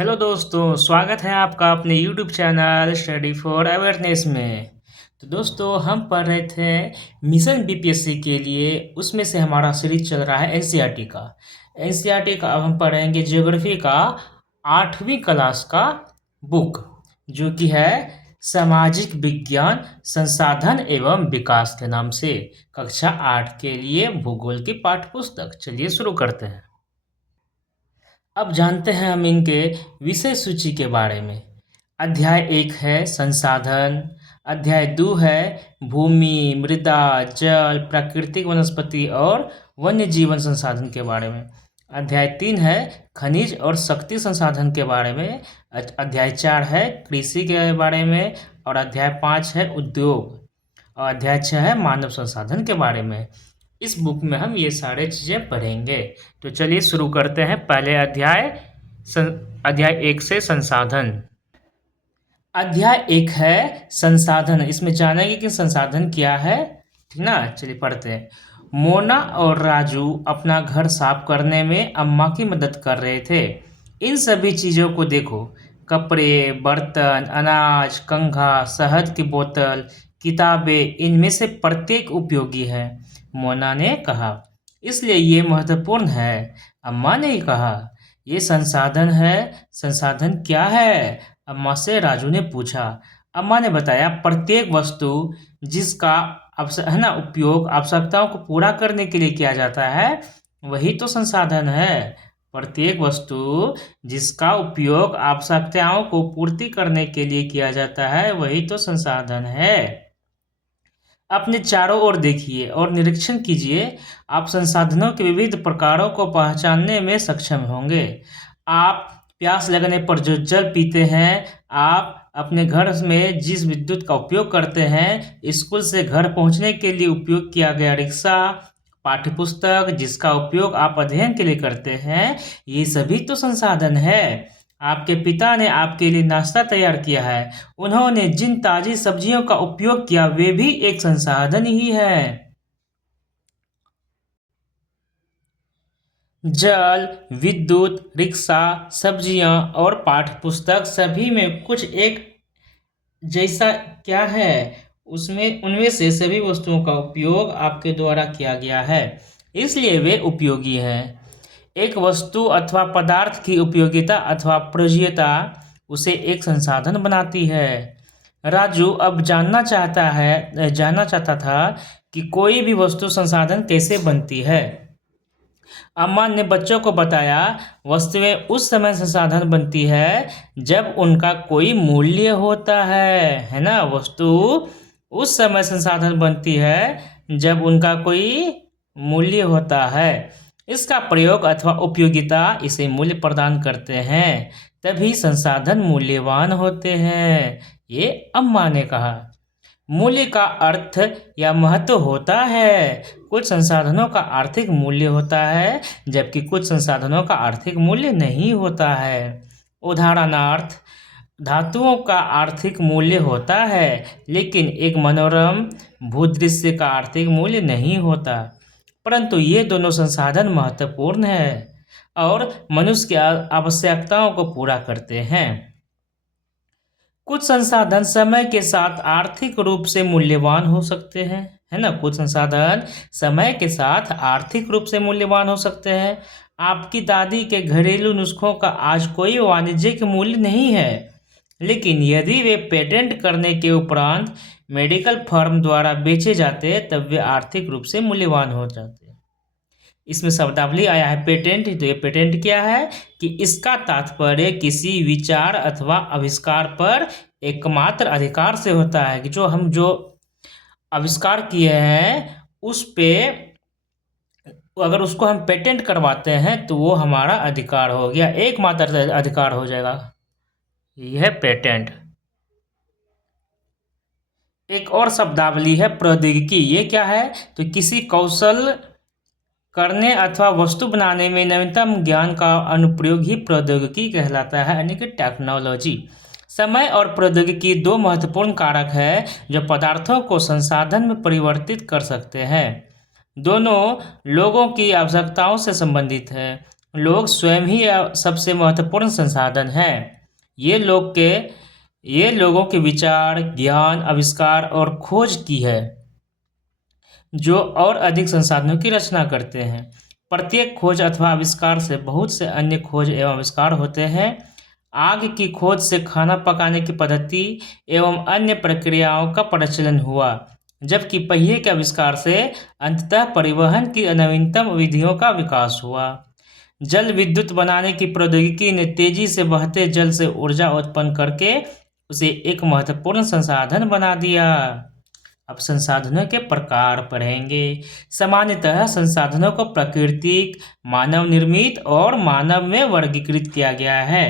Hello दोस्तों, स्वागत है आपका अपने YouTube channel study for awareness में। तो दोस्तों, हम पढ़ रहे थे मिशन बीपीएससी के लिए। उसमें से हमारा सीरीज चल रहा है एनसीईआरटी का। एनसीईआरटी का अब हम पढ़ेंगे ज्योग्राफी का 8वीं क्लास का बुक, जो कि है सामाजिक विज्ञान संसाधन एवं विकास के नाम से, कक्षा 8 के लिए भूगोल की पाठ्य पुस्तक। चलिए शुरू करते हैं। अब जानते हैं हम इनके विषय सूची के बारे में। अध्याय 1 है संसाधन। अध्याय 2 है भूमि, मृदा, जल, प्राकृतिक वनस्पति और वन्य जीवन संसाधन के बारे में। अध्याय 3 है खनिज और शक्ति संसाधन के बारे में। अध्याय 4 है कृषि के बारे में। और अध्याय 5 है उद्योग। और अध्याय 6 है मानव संसाधन के बारे में। इस बुक में हम ये सारे चीज़ें पढ़ेंगे। तो चलिए शुरू करते हैं। पहले अध्याय 1 से संसाधन। अध्याय 1 है संसाधन। इसमें जानेंगे कि संसाधन क्या है, ठीक ना। चलिए पढ़ते हैं। मोना और राजू अपना घर साफ करने में अम्मा की मदद कर रहे थे। इन सभी चीज़ों को देखो, कपड़े, बर्तन, अनाज, कंघा, शहद की बोतल, किताबें, इनमें से प्रत्येक उपयोगी है, मोना ने कहा। इसलिए ये महत्वपूर्ण है, अम्मा ने कहा। ये संसाधन है। संसाधन क्या है, अम्मा से राजू ने पूछा। अम्मा ने बताया, प्रत्येक वस्तु जिसका उपयोग आवश्यकताओं को पूरा करने के लिए किया जाता है, वही तो संसाधन है। प्रत्येक वस्तु जिसका उपयोग आवश्यकताओं को पूर्ति करने के लिए किया जाता है, वही तो संसाधन है। अपने चारों ओर देखिए और निरीक्षण कीजिए। आप संसाधनों के विविध प्रकारों को पहचानने में सक्षम होंगे। आप प्यास लगने पर जो जल पीते हैं, आप अपने घर में जिस विद्युत का उपयोग करते हैं, स्कूल से घर पहुंचने के लिए उपयोग किया गया रिक्शा, पाठ्यपुस्तक जिसका उपयोग आप अध्ययन के लिए करते हैं, ये सभी तो संसाधन है। आपके पिता ने आपके लिए नाश्ता तैयार किया है। उन्होंने जिन ताजी सब्जियों का उपयोग किया, वे भी एक संसाधन ही है। जल, विद्युत, रिक्शा, सब्जियां और पाठ्यपुस्तक सभी में कुछ एक जैसा क्या है, उसमें उनमें से सभी वस्तुओं का उपयोग आपके द्वारा किया गया है, इसलिए वे उपयोगी हैं। एक वस्तु अथवा पदार्थ की उपयोगिता अथवा प्रयोज्यता उसे एक संसाधन बनाती है। राजू अब जानना चाहता था कि कोई भी वस्तु संसाधन कैसे बनती है। अम्मा ने बच्चों को बताया, वस्तुएं उस समय संसाधन बनती है जब उनका कोई मूल्य होता है ना। वस्तु उस समय संसाधन बनती है जब उनका कोई मूल्य होता है। इसका प्रयोग अथवा उपयोगिता इसे मूल्य प्रदान करते हैं, तभी संसाधन मूल्यवान होते हैं, ये अम्मा ने कहा। मूल्य का अर्थ या महत्व होता है। कुछ संसाधनों का आर्थिक मूल्य होता है, जबकि कुछ संसाधनों का आर्थिक मूल्य नहीं होता है। उदाहरणार्थ, धातुओं का आर्थिक मूल्य होता है, लेकिन एक मनोरम भूदृश्य का आर्थिक मूल्य नहीं होता। परंतु ये दोनों संसाधन महत्वपूर्ण हैं और मनुष्य की आवश्यकताओं को पूरा करते हैं। कुछ संसाधन समय के साथ आर्थिक रूप से मूल्यवान हो सकते हैं, है ना। कुछ संसाधन समय के साथ आर्थिक रूप से मूल्यवान हो सकते हैं। आपकी दादी के घरेलू नुस्खों का आज कोई वाणिज्यिक मूल्य नहीं है, लेकिन यदि वे पेटेंट करने के उपरांत मेडिकल फर्म द्वारा बेचे जाते, तब वे आर्थिक रूप से मूल्यवान हो जाते। इसमें शब्दावली आया है पेटेंट। तो ये पेटेंट क्या है कि इसका तात्पर्य किसी विचार अथवा आविष्कार पर एकमात्र अधिकार से होता है, कि जो आविष्कार किए हैं उस पे अगर उसको हम पेटेंट करवाते हैं तो वो हमारा अधिकार हो गया, एकमात्र अधिकार हो जाएगा। यह है पेटेंट। एक और शब्दावली है प्रौद्योगिकी। ये क्या है, तो किसी कौशल करने अथवा वस्तु बनाने में नवीनतम ज्ञान का अनुप्रयोग ही प्रौद्योगिकी कहलाता है, यानी कि टेक्नोलॉजी। समय और प्रौद्योगिकी दो महत्वपूर्ण कारक है जो पदार्थों को संसाधन में परिवर्तित कर सकते हैं। दोनों लोगों की आवश्यकताओं से संबंधित है। लोग स्वयं ही सबसे महत्वपूर्ण संसाधन हैं। ये लोग के ये लोगों के विचार, ज्ञान, आविष्कार और खोज की है जो और अधिक संसाधनों की रचना करते हैं। प्रत्येक खोज अथवा आविष्कार से बहुत से अन्य खोज एवं आविष्कार होते हैं। आग की खोज से खाना पकाने की पद्धति एवं अन्य प्रक्रियाओं का प्रचलन हुआ, जबकि पहिए के आविष्कार से अंततः परिवहन की नवीनतम विधियों का विकास हुआ। जल विद्युत बनाने की प्रौद्योगिकी ने तेजी से बहते जल से ऊर्जा उत्पन्न करके उसे एक महत्वपूर्ण संसाधन बना दिया। अब संसाधनों के प्रकार पढ़ेंगे। सामान्यतः संसाधनों को प्राकृतिक, मानव निर्मित और मानव में वर्गीकृत किया गया है।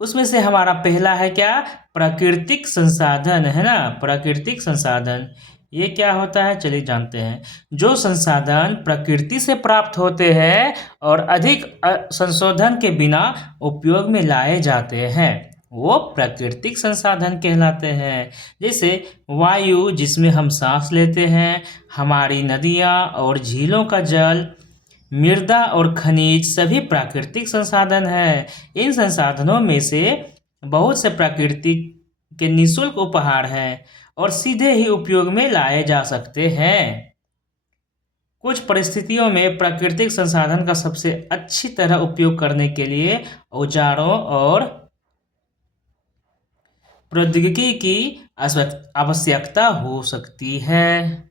उसमें से हमारा पहला है क्या? प्राकृतिक संसाधन, है ना। प्राकृतिक संसाधन ये क्या होता है, चलिए जानते हैं। जो संसाधन प्रकृति से प्राप्त होते हैं और अधिक संशोधन के बिना उपयोग में लाए जाते हैं, वो प्राकृतिक संसाधन कहलाते हैं। जैसे वायु, जिसमें हम सांस लेते हैं, हमारी नदियाँ और झीलों का जल, मृदा और खनिज सभी प्राकृतिक संसाधन हैं। इन संसाधनों में से बहुत से प्राकृतिक के निःशुल्क उपहार हैं और सीधे ही उपयोग में लाए जा सकते हैं। कुछ परिस्थितियों में प्राकृतिक संसाधन का सबसे अच्छी तरह उपयोग करने के लिए औजारों और प्रौद्योगिकी की आवश्यकता हो सकती है।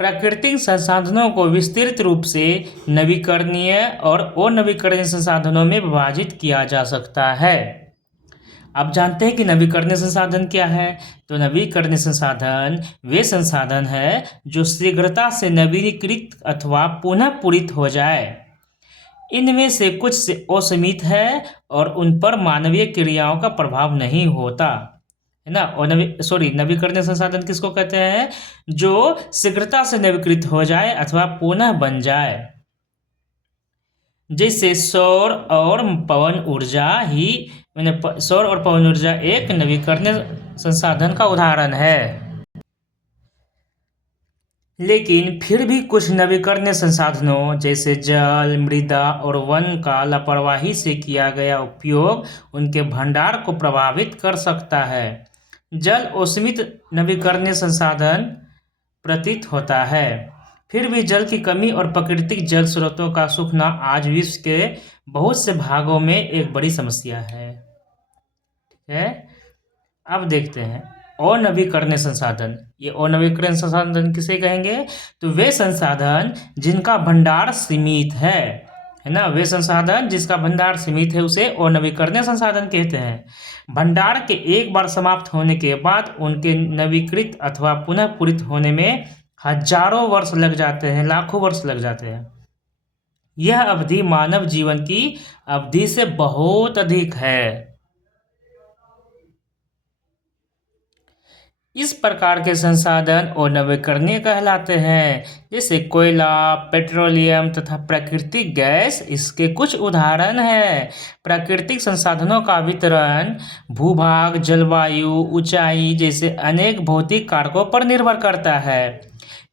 प्राकृतिक संसाधनों को विस्तृत रूप से नवीकरणीय और अनवीकरणीय संसाधनों में विभाजित किया जा सकता है। अब जानते हैं कि नवीकरणीय संसाधन क्या है। तो नवीकरणीय संसाधन वे संसाधन है जो शीघ्रता से नवीनीकृत अथवा पुनः पूरित हो जाए। इनमें से कुछ से असीमित है और उन पर मानवीय क्रियाओं का प्रभाव नहीं होता, है ना। और नवीकरणीय संसाधन किसको कहते हैं? जो शीघ्रता से नवीकृत हो जाए अथवा पुनः बन जाए। जैसे सौर और पवन ऊर्जा एक नवीकरणीय संसाधन का उदाहरण है। लेकिन फिर भी कुछ नवीकरणीय संसाधनों जैसे जल, मृदा और वन का लापरवाही से किया गया उपयोग उनके भंडार को प्रभावित कर सकता है। जल असीमित नवीकरणीय संसाधन प्रतीत होता है। फिर भी जल की कमी और प्राकृतिक जल स्रोतों का सूखना आज विश्व के बहुत से भागों में एक बड़ी समस्या है। ठीक है, अब देखते हैं अनवीकरणीय संसाधन। ये अनवीकरणीय संसाधन किसे कहेंगे? तो वे संसाधन जिनका भंडार सीमित है ना। वे संसाधन जिसका भंडार सीमित है उसे अनवीकरणीय संसाधन कहते हैं। भंडार के एक बार समाप्त होने के बाद उनके नवीकृत अथवा पुनः पूरित होने में हजारों वर्ष लग जाते हैं, लाखों वर्ष लग जाते हैं। यह अवधि मानव जीवन की अवधि से बहुत अधिक है। इस प्रकार के संसाधन अनवीकरणीय कहलाते हैं। जैसे कोयला, पेट्रोलियम तथा प्राकृतिक गैस इसके कुछ उदाहरण हैं। प्राकृतिक संसाधनों का वितरण भूभाग, जलवायु, ऊंचाई जैसे अनेक भौतिक कारकों पर निर्भर करता है।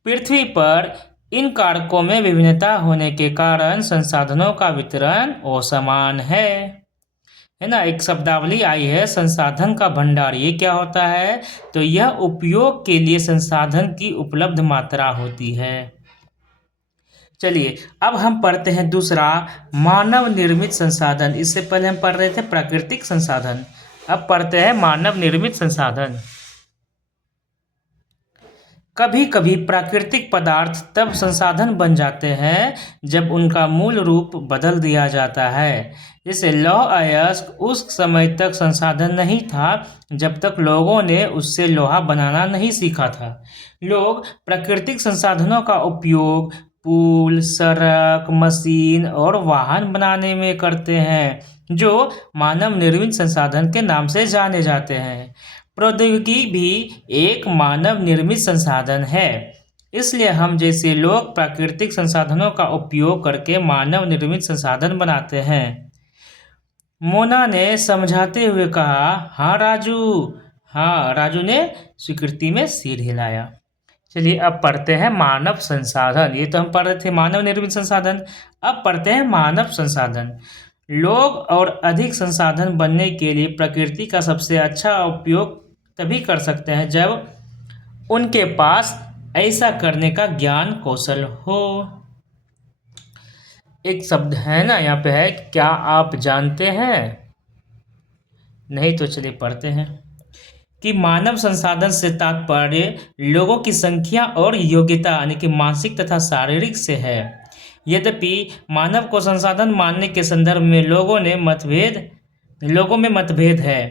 पृथ्वी पर इन कारकों में विभिन्नता होने के कारण संसाधनों का वितरण असमान है ना। एक शब्दावली आई है संसाधन का भंडार। ये क्या होता है? तो यह उपयोग के लिए संसाधन की उपलब्ध मात्रा होती है। चलिए अब हम पढ़ते हैं दूसरा, मानव निर्मित संसाधन। इससे पहले हम पढ़ रहे थे प्राकृतिक संसाधन, अब पढ़ते हैं मानव निर्मित संसाधन। कभी कभी प्राकृतिक पदार्थ तब संसाधन बन जाते हैं जब उनका मूल रूप बदल दिया जाता है। जैसे लौह अयस्क उस समय तक संसाधन नहीं था जब तक लोगों ने उससे लोहा बनाना नहीं सीखा था। लोग प्राकृतिक संसाधनों का उपयोग पुल, सड़क, मशीन और वाहन बनाने में करते हैं, जो मानव निर्मित संसाधन के नाम से जाने जाते हैं। प्रौद्योगिकी भी एक मानव निर्मित संसाधन है, इसलिए हम जैसे लोग प्राकृतिक संसाधनों का उपयोग करके मानव निर्मित संसाधन बनाते हैं। मोना ने समझाते हुए कहा, हाँ राजू। हाँ, राजू ने स्वीकृति में सिर हिलाया। चलिए अब पढ़ते हैं मानव संसाधन। ये तो हम पढ़ रहे थे मानव निर्मित संसाधन, अब पढ़ते हैं मानव संसाधन। लोग और अधिक संसाधन बनने के लिए प्रकृति का सबसे अच्छा उपयोग तभी कर सकते हैं जब उनके पास ऐसा करने का ज्ञान कौशल हो। एक शब्द है ना यहाँ पे है, क्या आप जानते हैं? नहीं तो चलिए पढ़ते हैं कि मानव संसाधन से तात्पर्य लोगों की संख्या और योग्यता यानी कि मानसिक तथा शारीरिक से है। यद्यपि मानव को संसाधन मानने के संदर्भ में लोगों में मतभेद है।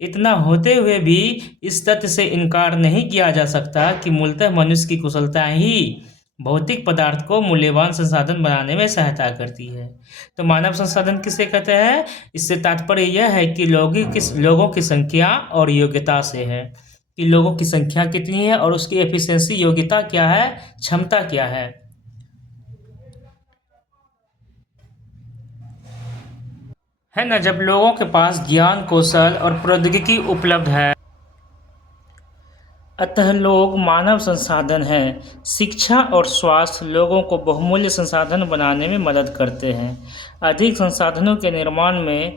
इतना होते हुए भी इस तथ्य से इनकार नहीं किया जा सकता कि मूलतः मनुष्य की कुशलता ही भौतिक पदार्थ को मूल्यवान संसाधन बनाने में सहायता करती है। तो मानव संसाधन किसे कहते हैं? इससे तात्पर्य यह है कि लोगों की संख्या और योग्यता से है कि लोगों की संख्या कितनी है और उसकी एफिशिएंसी योग्यता क्या है, क्षमता क्या है ना। जब लोगों के पास ज्ञान कौशल और प्रौद्योगिकी उपलब्ध है, अतः लोग मानव संसाधन हैं। शिक्षा और स्वास्थ्य लोगों को बहुमूल्य संसाधन बनाने में मदद करते हैं। अधिक संसाधनों के निर्माण में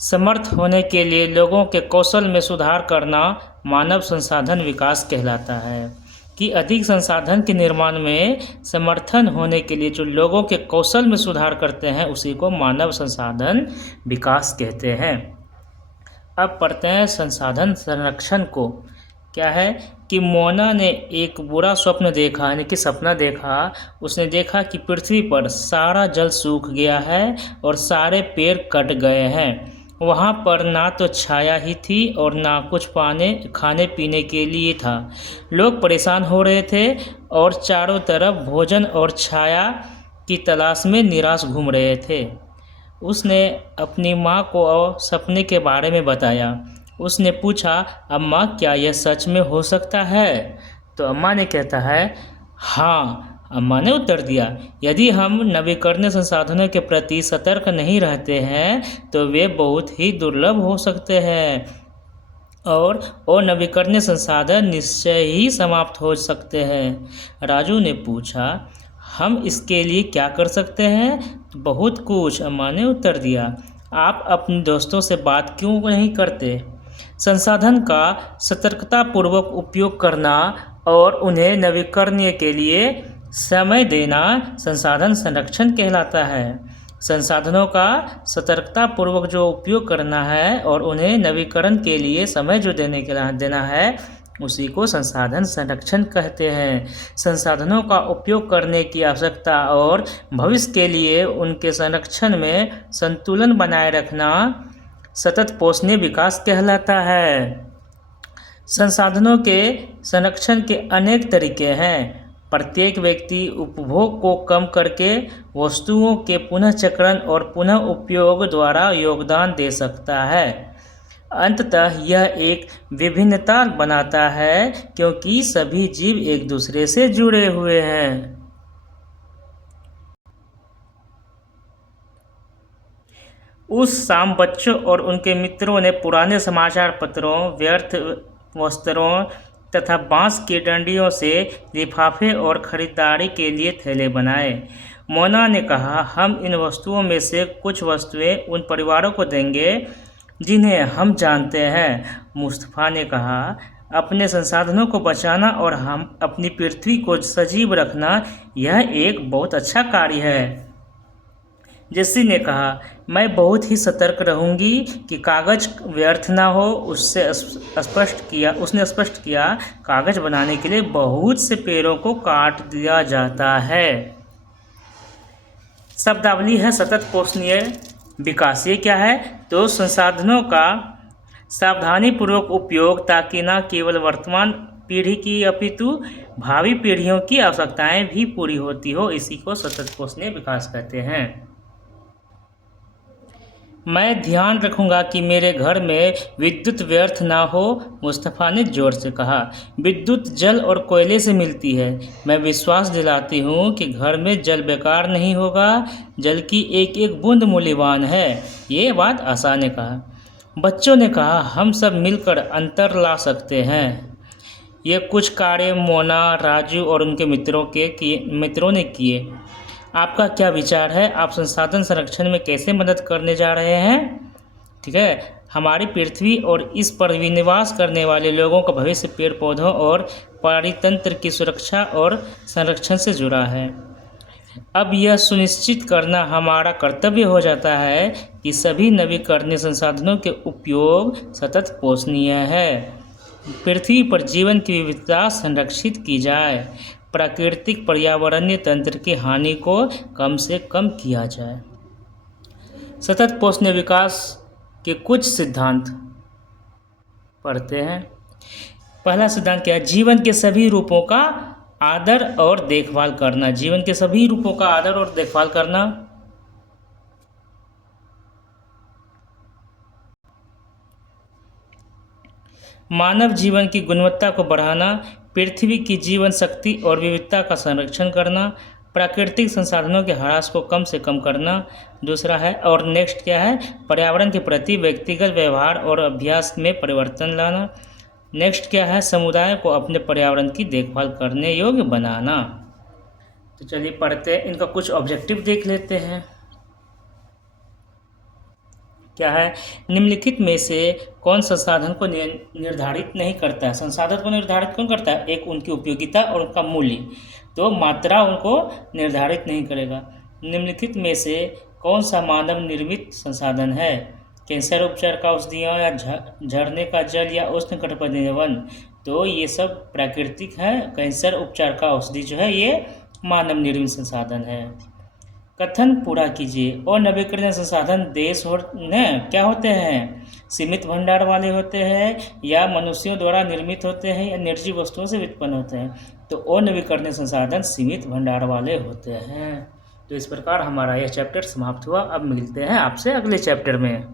समर्थ होने के लिए लोगों के कौशल में सुधार करना मानव संसाधन विकास कहलाता है। कि अधिक संसाधन के निर्माण में समर्थन होने के लिए जो लोगों के कौशल में सुधार करते हैं उसी को मानव संसाधन विकास कहते हैं। अब पढ़ते हैं संसाधन संरक्षण को। क्या है कि मोना ने एक बुरा स्वप्न देखा यानी कि सपना देखा। उसने देखा कि पृथ्वी पर सारा जल सूख गया है और सारे पेड़ कट गए हैं। वहाँ पर ना तो छाया ही थी और ना कुछ खाने पीने के लिए था। लोग परेशान हो रहे थे और चारों तरफ भोजन और छाया की तलाश में निराश घूम रहे थे। उसने अपनी माँ को सपने के बारे में बताया। उसने पूछा, अम्मा क्या यह सच में हो सकता है? तो अम्मा ने कहता है हाँ। अम्मा ने उत्तर दिया, यदि हम नवीकरणीय संसाधनों के प्रति सतर्क नहीं रहते हैं तो वे बहुत ही दुर्लभ हो सकते हैं और नवीकरणीय संसाधन निश्चय ही समाप्त हो सकते हैं। राजू ने पूछा, हम इसके लिए क्या कर सकते हैं? बहुत कुछ, अम्मा ने उत्तर दिया। आप अपने दोस्तों से बात क्यों नहीं करते? संसाधन का सतर्कतापूर्वक उपयोग करना और उन्हें नवीकरणीय के लिए समय देना संसाधन संरक्षण कहलाता है। संसाधनों का सतर्कतापूर्वक जो उपयोग करना है और उन्हें नवीकरण के लिए समय जो देना है उसी को संसाधन संरक्षण कहते हैं। संसाधनों का उपयोग करने की आवश्यकता और भविष्य के लिए उनके संरक्षण में संतुलन बनाए रखना सतत पोषणीय विकास कहलाता है। संसाधनों के संरक्षण के अनेक तरीके हैं। प्रत्येक व्यक्ति उपभोग को कम करके वस्तुओं के पुनःचक्रण और पुनः उपयोग द्वारा योगदान दे सकता है। अंततः यह एक विभिन्नता बनाता है क्योंकि सभी जीव एक दूसरे से जुड़े हुए हैं। उस शाम बच्चों और उनके मित्रों ने पुराने समाचार पत्रों, व्यर्थ वस्त्रों तथा बांस की डंडियों से लिफाफे और खरीदारी के लिए थैले बनाए। मोना ने कहा, हम इन वस्तुओं में से कुछ वस्तुएं उन परिवारों को देंगे जिन्हें हम जानते हैं। मुस्तफ़ा ने कहा, अपने संसाधनों को बचाना और हम अपनी पृथ्वी को सजीव रखना यह एक बहुत अच्छा कार्य है। जेसी ने कहा, मैं बहुत ही सतर्क रहूंगी कि कागज व्यर्थ ना हो। उसने स्पष्ट किया, कागज बनाने के लिए बहुत से पेड़ों को काट दिया जाता है। शब्दावली है सतत पोषणीय विकास। ये क्या है? तो संसाधनों का सावधानीपूर्वक उपयोग ताकि न केवल वर्तमान पीढ़ी की अपितु भावी पीढ़ियों की आवश्यकताएं भी पूरी होती हो, इसी को सतत पोषणीय विकास कहते हैं। मैं ध्यान रखूंगा कि मेरे घर में विद्युत व्यर्थ ना हो, मुस्तफ़ा ने जोर से कहा। विद्युत जल और कोयले से मिलती है। मैं विश्वास दिलाती हूँ कि घर में जल बेकार नहीं होगा। जल की एक एक बूंद मूल्यवान है। ये बात आशा ने कहा। बच्चों ने कहा, हम सब मिलकर अंतर ला सकते हैं। ये कुछ कार्य मोना, राजू और उनके मित्रों ने किए। आपका क्या विचार है? आप संसाधन संरक्षण में कैसे मदद करने जा रहे हैं? ठीक है, हमारी पृथ्वी और इस पर निवास करने वाले लोगों का भविष्य पेड़ पौधों और पारितंत्र की सुरक्षा और संरक्षण से जुड़ा है। अब यह सुनिश्चित करना हमारा कर्तव्य हो जाता है कि सभी नवीकरणीय संसाधनों के उपयोग सतत पोषणीय है। पृथ्वी पर जीवन की विविधता संरक्षित की जाए, प्राकृतिक पर्यावरणीय तंत्र की हानि को कम से कम किया जाए। सतत पोषणीय विकास के कुछ सिद्धांत पढ़ते हैं। पहला सिद्धांत क्या है? जीवन के सभी रूपों का आदर और देखभाल करना। जीवन के सभी रूपों का आदर और देखभाल करना। मानव जीवन की गुणवत्ता को बढ़ाना, पृथ्वी की जीवन शक्ति और विविधता का संरक्षण करना, प्राकृतिक संसाधनों के ह्रास को कम से कम करना। दूसरा है, और नेक्स्ट क्या है? पर्यावरण के प्रति व्यक्तिगत व्यवहार और अभ्यास में परिवर्तन लाना। नेक्स्ट क्या है? समुदाय को अपने पर्यावरण की देखभाल करने योग्य बनाना। तो चलिए पढ़ते हैं, इनका कुछ ऑब्जेक्टिव देख लेते हैं। क्या है? निम्नलिखित में से कौन संसाधन को निर्धारित नहीं करता है? संसाधन को निर्धारित कौन करता है? एक, उनकी उपयोगिता और उनका मूल्य, तो मात्रा उनको निर्धारित नहीं करेगा। निम्नलिखित में से कौन सा मानव निर्मित संसाधन है? कैंसर उपचार का औषधियाँ या झरने का जल या उष्णकटिबंधीय वन, तो ये सब प्राकृतिक है। कैंसर उपचार का औषधि जो है ये मानव निर्मित संसाधन है। कथन पूरा कीजिए। और नवीकरणीय संसाधन देश और क्या होते हैं? सीमित भंडार वाले होते हैं, या मनुष्यों द्वारा निर्मित होते हैं, या निर्जीव वस्तुओं से उत्पन्न होते हैं। तो अनवीकरणीय संसाधन सीमित भंडार वाले होते हैं। तो इस प्रकार हमारा यह चैप्टर समाप्त हुआ। अब मिलते हैं आपसे अगले चैप्टर में।